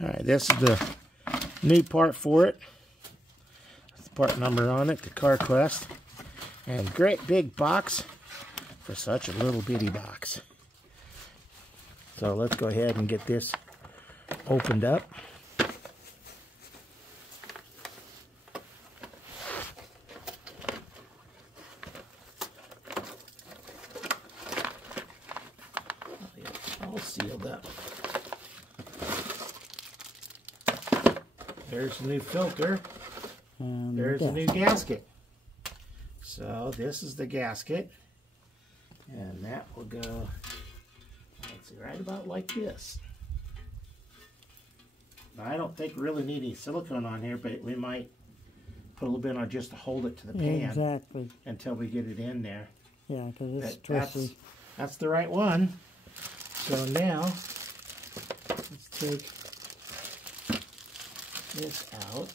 All right, this is the new part for it. That's the part number on it, the CarQuest. And great big box for such a little bitty box. So let's go ahead and get this opened up. All sealed up. There's the new filter. There's the new gasket. So this is the gasket. And that will go, let's see, right about like this. Now, I don't think we really need any silicone on here, but we might put a little bit on just to hold it to the pan. Exactly. Until we get it in there. Yeah, because it's twisty. That's the right one. So now, let's take this out.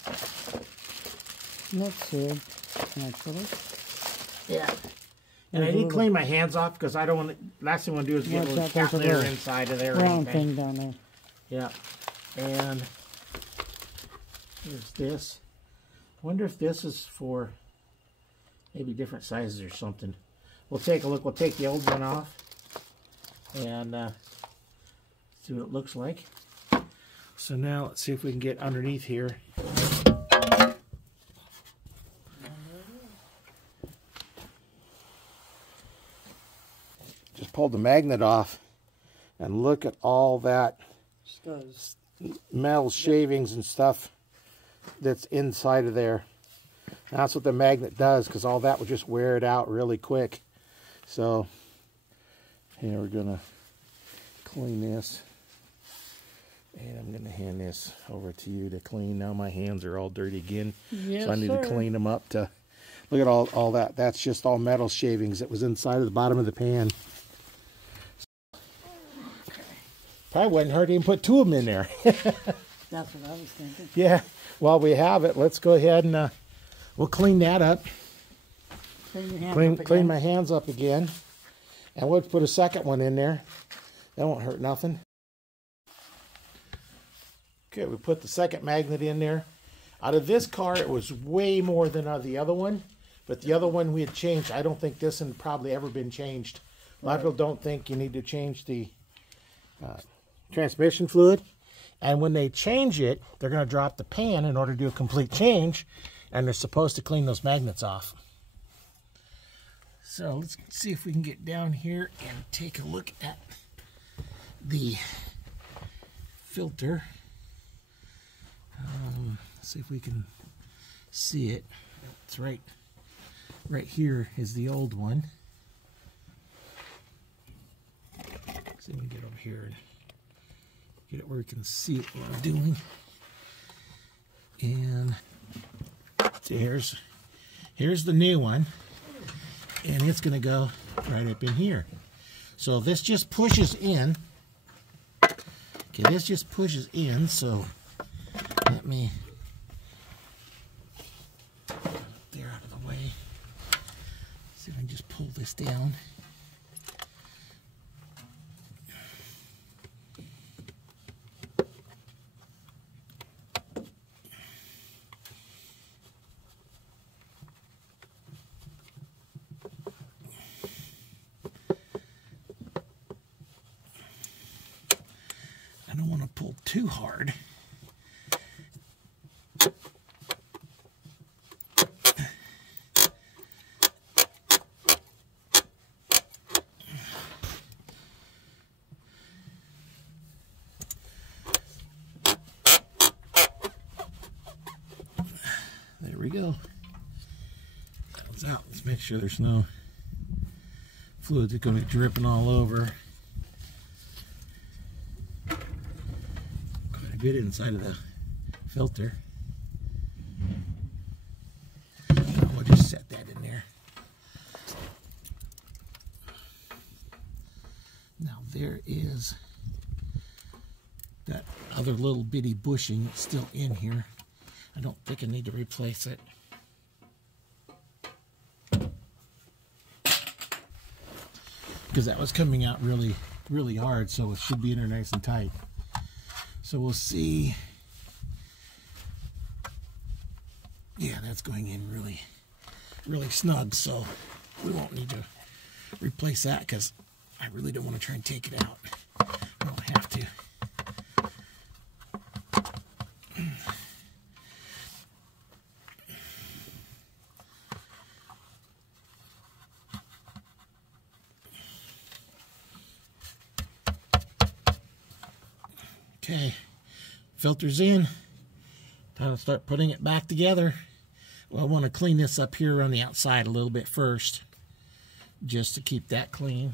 Looks good, actually. Yeah. And I need to clean my hands off because I don't want to, last thing I want to do is get a little cat litter inside of there. Round thing down there. Yeah. And here's this. I wonder if this is for maybe different sizes or something. We'll take a look. We'll take the old one off and see what it looks like. So now let's see if we can get underneath here. Just pulled the magnet off and look at all that metal shavings and stuff that's inside of there. And that's what the magnet does, because all that will just wear it out really quick. So here we're gonna clean this, and I'm gonna hand this over to you to clean. Now my hands are all dirty again. Yes, so I need to clean them up. To look at all that. That's just all metal shavings that was inside of the bottom of the pan. Probably wouldn't hurt to even put two of them in there. That's what I was thinking. Yeah, while we have it, let's go ahead and we'll clean that up. Clean my hands up again. And we'll put a second one in there. That won't hurt nothing. Okay, we put the second magnet in there. Out of this car, it was way more than the other one. But the other one we had changed. I don't think this had probably ever been changed. A lot of people don't think you need to change the transmission fluid. And when they change it, they're going to drop the pan in order to do a complete change. And they're supposed to clean those magnets off. So let's see if we can get down here and take a look at the filter. See if we can see it. It's right here is the old one. See if we can get over here and get it where we can see what I'm doing. And see, here's the new one, and it's going to go right up in here. So this just pushes in. Okay, this just pushes in. So let me there out of the way. See if I can just pull this down. I don't want to pull too hard. There we go. That one's out. Let's make sure there's no fluid that's going to be dripping all over. Quite a bit inside of the filter. We'll just set that in there. Now there is that other little bitty bushing still in here. I don't think I need to replace it. Because that was coming out really hard, so it should be in there nice and tight. So we'll see. Yeah, that's going in really, really snug, so we won't need to replace that because I really don't want to try and take it out. I don't have to. Okay, filter's in. Time to start putting it back together. Well, I want to clean this up here on the outside a little bit first, just to keep that clean.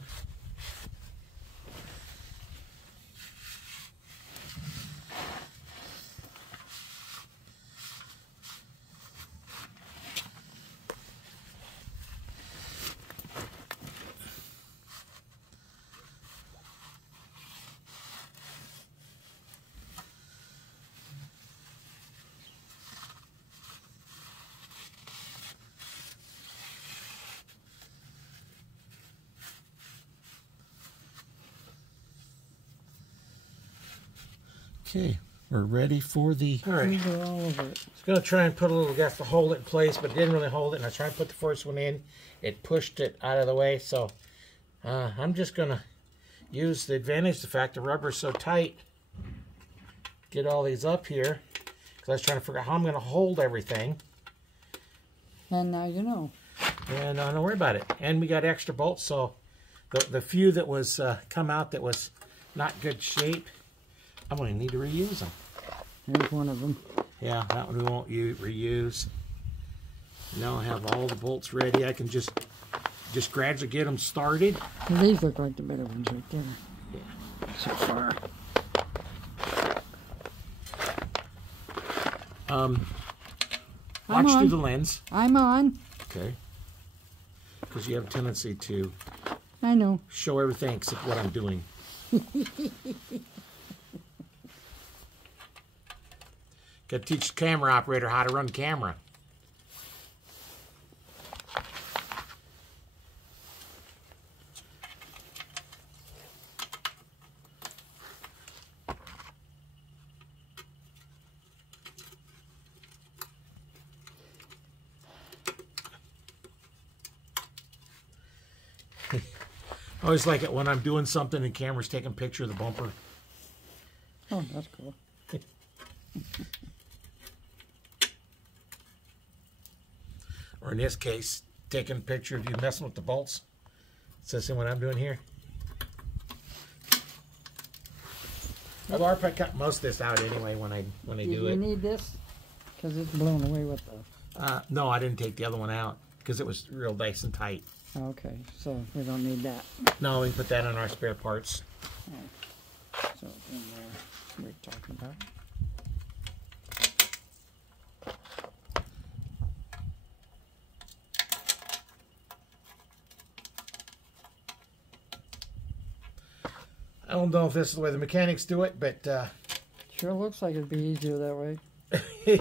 Okay, we're ready for the... All right, all over it. I was going to try and put a little gas to hold it in place, but it didn't really hold it. And I tried to put the first one in. It pushed it out of the way. So I'm just going to use the advantage of the fact the rubber's so tight. Get all these up here. Because I was trying to figure out how I'm going to hold everything. And now you know. And don't worry about it. And we got extra bolts. So the few that was come out that was not good shape, I'm going to need to reuse them. Here's one of them. Yeah, that one we won't reuse. Now I have all the bolts ready. I can just gradually get them started. These look like the better ones right there. Yeah. So far. Watch through the lens. I'm on. Okay. Because you have a tendency to I know. show everything except what I'm doing. Got to teach the camera operator how to run the camera. I always like it when I'm doing something and the camera's taking a picture of the bumper. Oh, that's cool. Or in this case, taking a picture of you messing with the bolts. So see what I'm doing here. I'll probably cut most of this out anyway when I do it. You need this? Because it's blown away with the... No, I didn't take the other one out because it was real nice and tight. Okay, so we don't need that. No, we can put that in our spare parts. Oh. So in there, we're talking about. I don't know if this is the way the mechanics do it, but Sure looks like it'd be easier that way.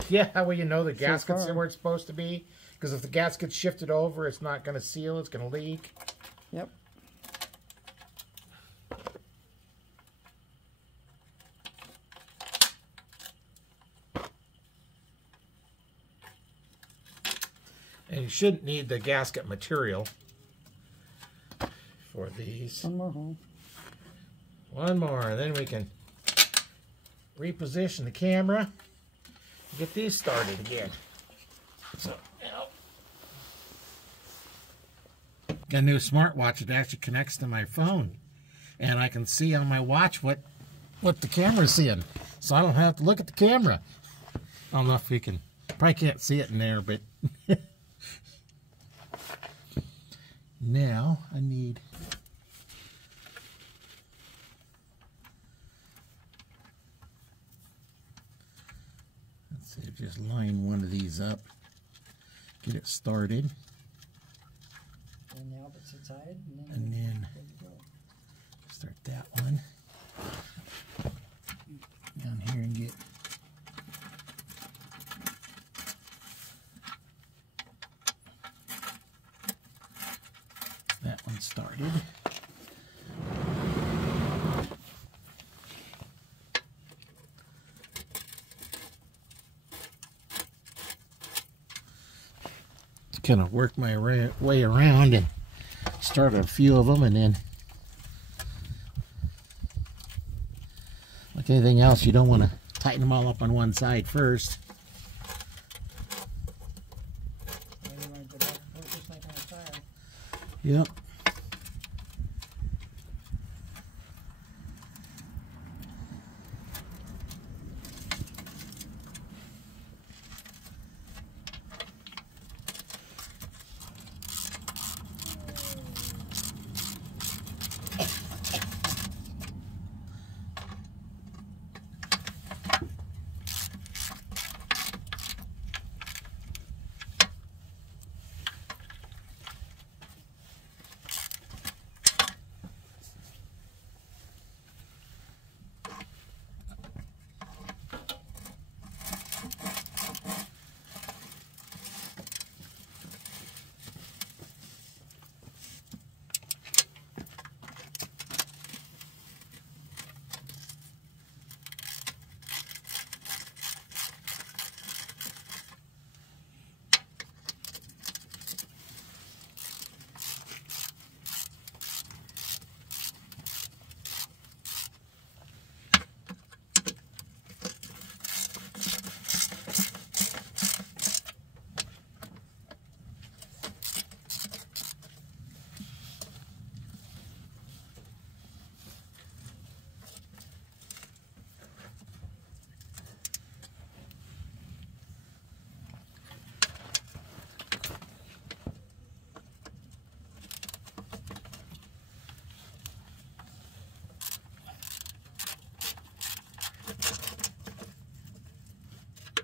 yeah, well, you know the gaskets far. are where it's supposed to be. Because if the gasket's shifted over, it's not going to seal, it's going to leak. Yep. And you shouldn't need the gasket material for these. One more hole. One more, and then we can reposition the camera and get these started again. So, got a new smartwatch that actually connects to my phone, and I can see on my watch what the camera's seeing, so I don't have to look at the camera. I don't know if we can, probably can't see it in there, but now I need just line one of these up, get it started, On the opposite side, and then start that one down here and get that one started. kind of work my way around and start a few of them, and then like anything else, you don't want to tighten them all up on one side first. Yep.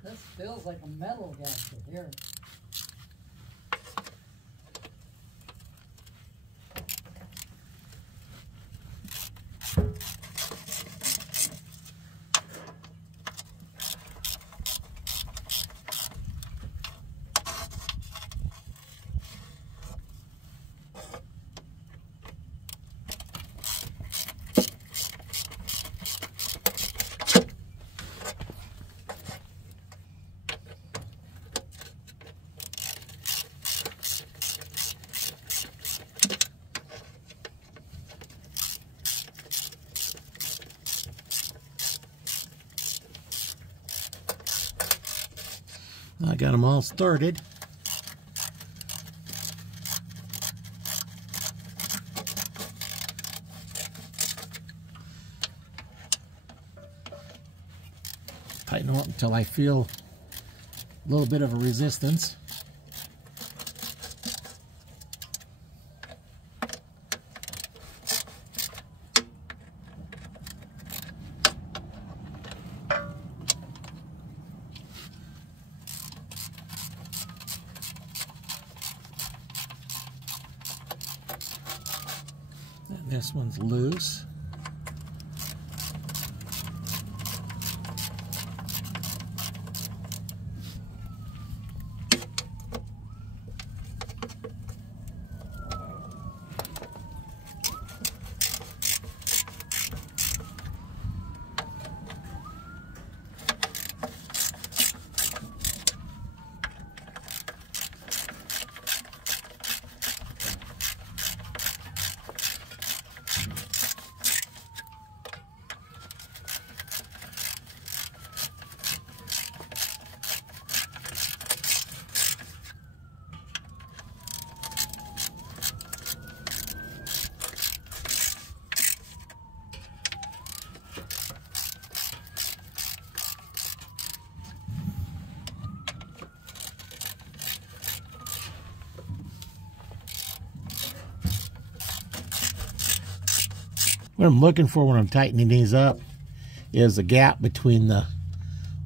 This feels like a metal gasket here. I got them all started. Tighten them up until I feel a little bit of a resistance. And this one's loose. What I'm looking for when I'm tightening these up is the gap between the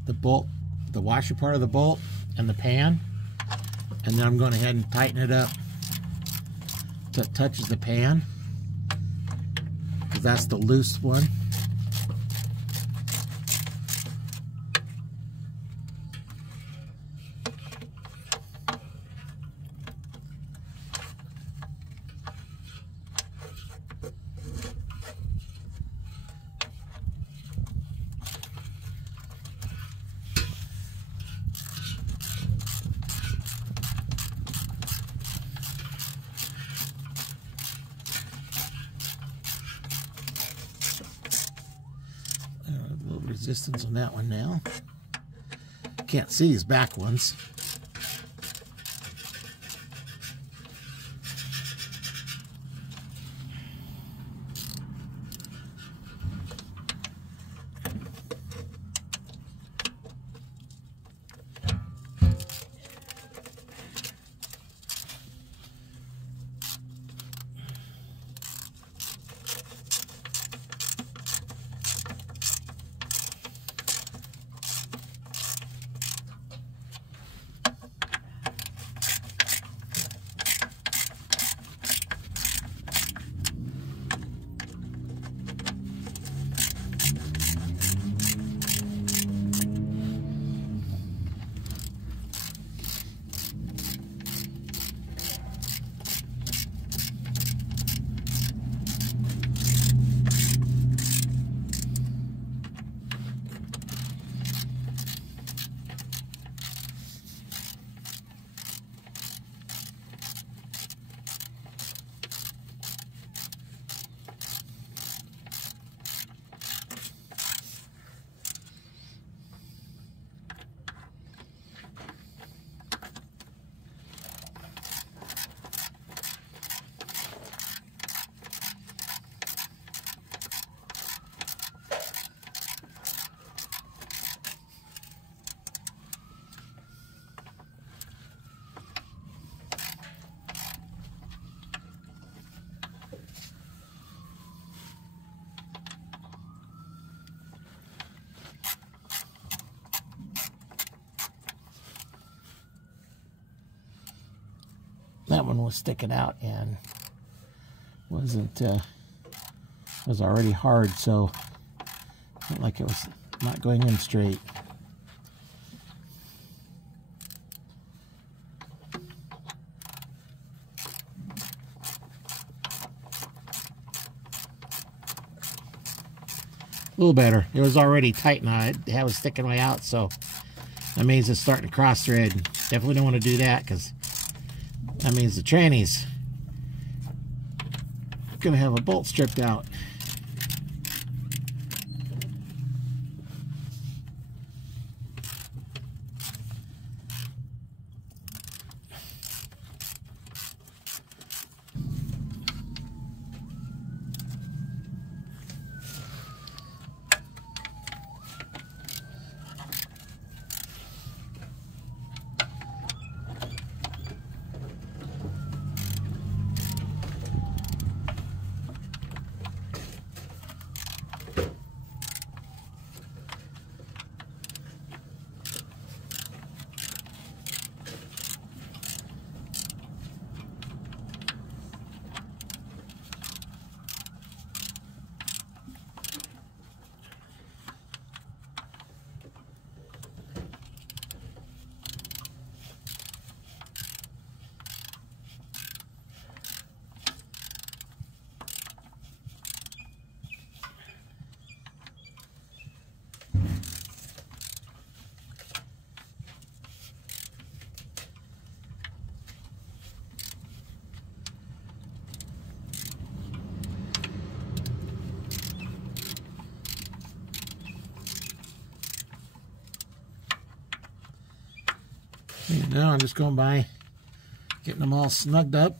bolt, the washer part of the bolt, and the pan. And then I'm going ahead and tighten it up so it touches the pan, because that's the loose one. resistance on that one now. Can't see these back ones. That one was sticking out and wasn't was already hard, so felt like it was not going in straight. A little better. It was already tight now. It was sticking way out, so that means it's starting to cross thread. Definitely don't want to do that, because that means the tranny's gonna have a bolt stripped out. Now I'm just going by, getting them all snugged up.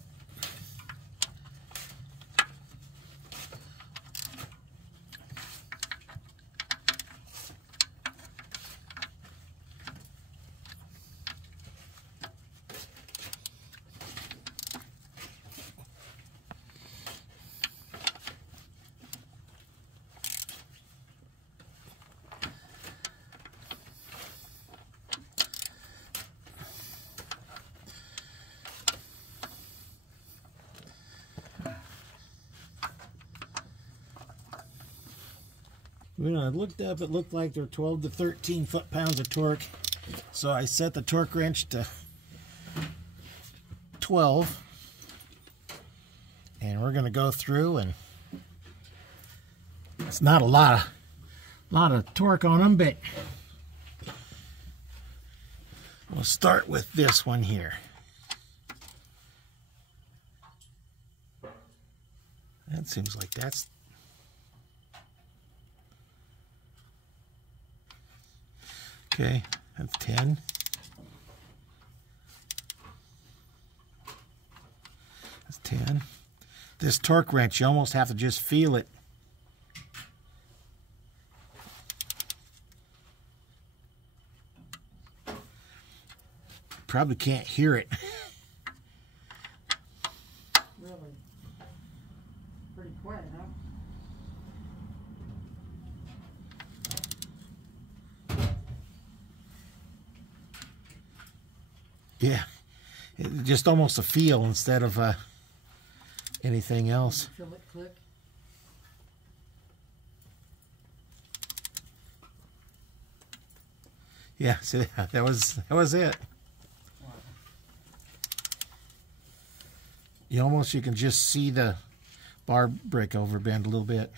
When I looked up, it looked like there were 12 to 13 foot-pounds of torque. So I set the torque wrench to 12. And we're going to go through, and it's not a lot of torque on them, but we'll start with this one here. That seems like that's Okay, that's 10. That's 10. This torque wrench, you almost have to just feel it. Probably can't hear it. Really? Pretty quiet, huh? Yeah, just almost a feel instead of anything else. Feel it click. Yeah, see, that was it. Wow. You can just see the bar break over bend a little bit.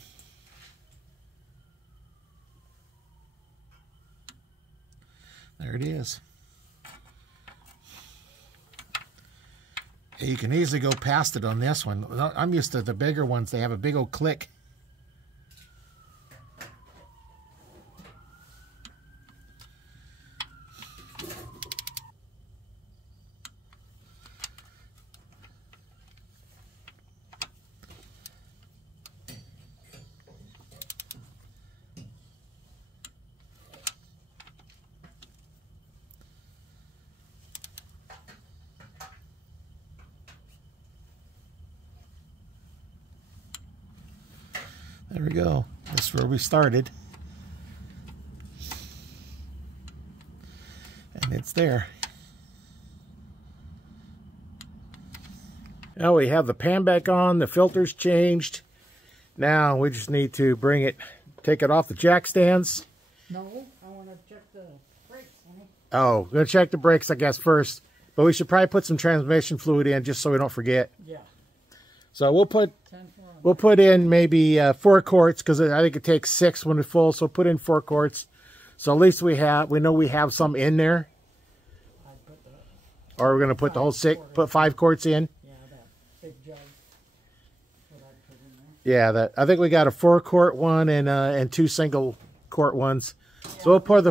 There it is. You can easily go past it on this one. I'm used to the bigger ones. They have a big old click. There we go. That's where we started. And it's there. Now we have the pan back on, the filter's changed. Now we just need to take it off the jack stands. No, I want to check the brakes, honey. Oh, we're gonna check the brakes, I guess, first. But we should probably put some transmission fluid in just so we don't forget. Yeah. So we'll put in maybe 4 quarts, because I think it takes 6 when it's full. So put in 4 quarts. So at least we know we have some in there. Or we're gonna put the whole 6, put 5 quarts in. Yeah, that big jug. What I put in there. Yeah, I think we got a 4 quart one and 2 single quart ones. So we'll pour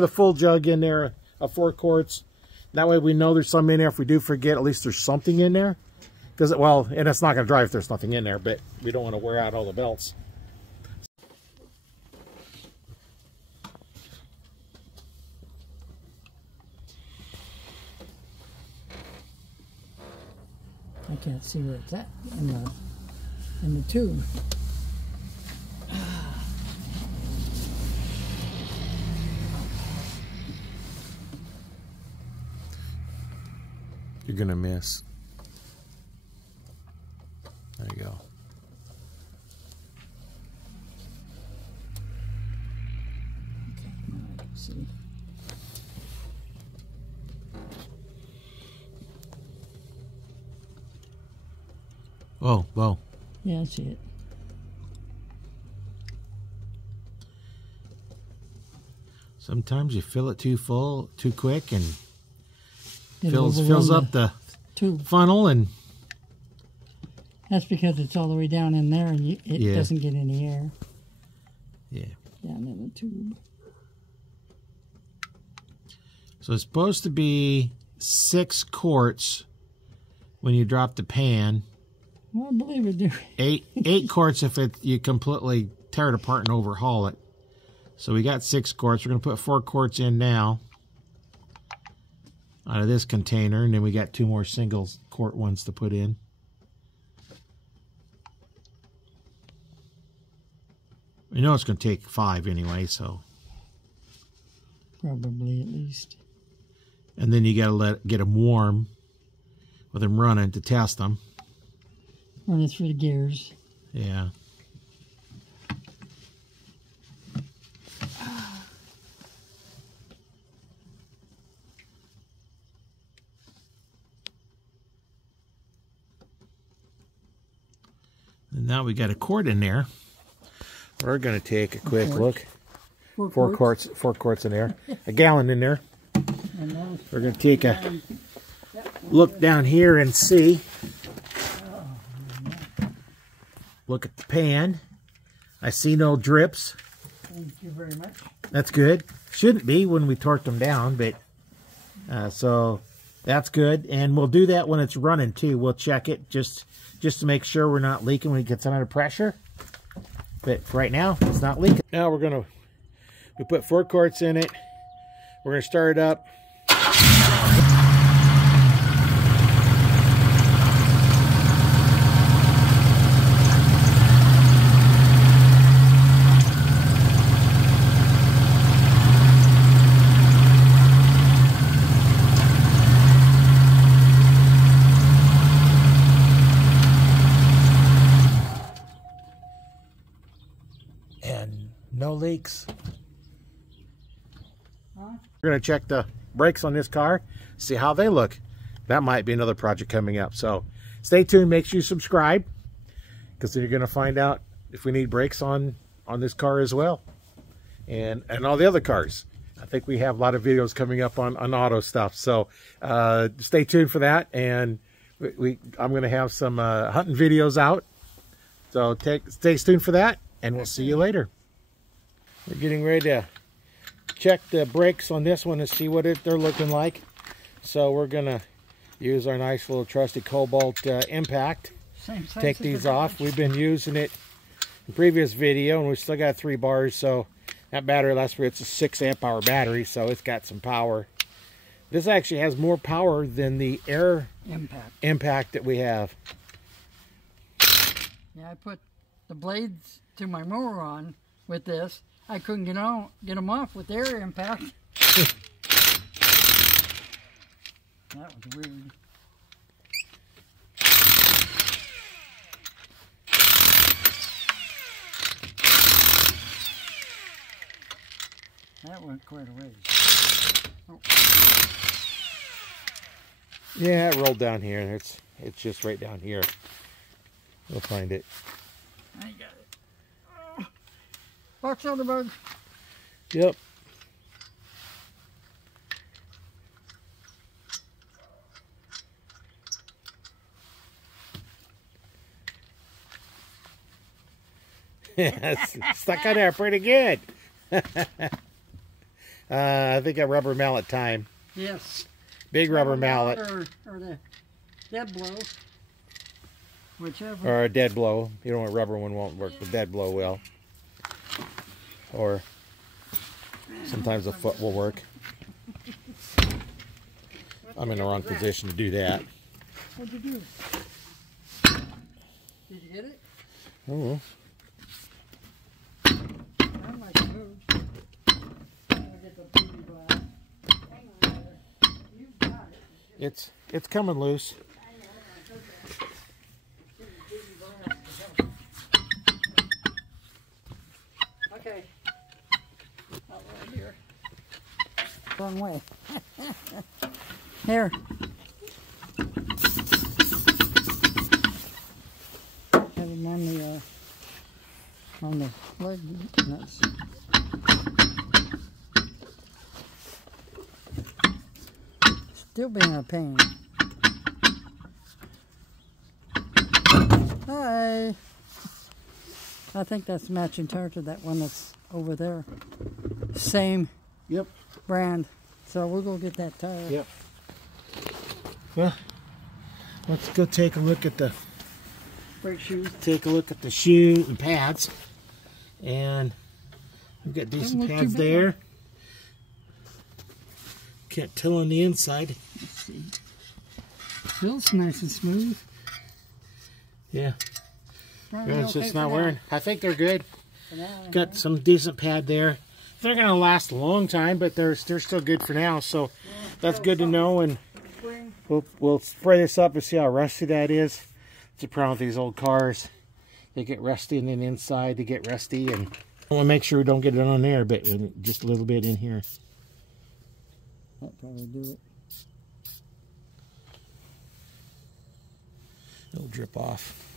the full jug in there of 4 quarts. That way we know there's some in there. If we do forget, at least there's something in there. Because, well, and it's not going to drive if there's nothing in there, but we don't want to wear out all the belts. I can't see where it's at in the tube. You're going to miss. There you go. Okay, now I can see. Oh, well. Yeah, I see it. Sometimes you fill it too full, too quick, and It'll fills up the tube. funnel, and That's because it's all the way down in there and it doesn't get any air. Yeah. Down in the tube. So it's supposed to be 6 quarts when you drop the pan. Well, I believe it do. 8 quarts if you completely tear it apart and overhaul it. So we got 6 quarts. We're going to put 4 quarts in now out of this container, and then we got 2 more single quart ones to put in. We know it's going to take 5 anyway, so. Probably at least. And then you got to get them warm with them running to test them. Run it through the gears. Yeah. And now we got a quart in there. We're going to take a quick look. 4 quarts in there. A gallon in there. We're going to take a look down here and see. Look at the pan. I see no drips. Thank you very much. That's good. Shouldn't be when we torqued them down, but so that's good. And we'll do that when it's running too. We'll check it just to make sure we're not leaking when it gets under pressure. But for right now, it's not leaking. Now we put 4 quarts in it. We're gonna start it up. And no leaks. We're going to check the brakes on this car, see how they look. That might be another project coming up. So stay tuned, make sure you subscribe, because then you're going to find out if we need brakes on this car as well. And all the other cars. I think we have a lot of videos coming up on auto stuff. So stay tuned for that. And I'm going to have some hunting videos out. So stay tuned for that, and we'll see you later. We're getting ready to check the brakes on this one to see what they're looking like. So we're gonna use our nice little trusty Cobalt impact. Take these off. We've been using it in previous video, and we still got 3 bars. So that battery lasts for, it's a 6 amp hour battery, so it's got some power. This actually has more power than the air impact that we have. Yeah, I put the blades to my mower on with this. I couldn't get them off with air impact. That was weird. That went quite a ways. Oh. Yeah, it rolled down here. It's just right down here. We'll find it. I got it. Box on the bug. Yep. It's stuck on there pretty good. I think a rubber mallet time. Yes. Big rubber mallet. Or the dead blow. Whichever. Or a dead blow. You know, a rubber one won't work. The dead blow will. Or sometimes the foot will work. I'm in the wrong position to do that. What'd you do? Did you get it? Oh. I might move. I'm gonna get the baby glass. Hang on there. You got it. It's coming loose. Okay. Right here. Wrong way. Here. Have them on the leg nuts. Still being a pain. Hi. I think that's matching tire to that one that's over there. Same brand. So we'll go get that tire. Yep. Well, let's go take a look at the brake shoes. Take a look at the shoe and pads. And we've got decent pads there. Can't tell on the inside. Let's see. Feels nice and smooth. Yeah. It's just not wearing. I think they're good. Now, got some decent pad there. They're going to last a long time, but they're still good for now. So that's good to know. And we'll spray this up and see how rusty that is. It's a problem with these old cars. They get rusty, and then inside they get rusty. And I want to make sure we don't get it on there, but just a little bit in here. That'll probably do it. It'll drip off.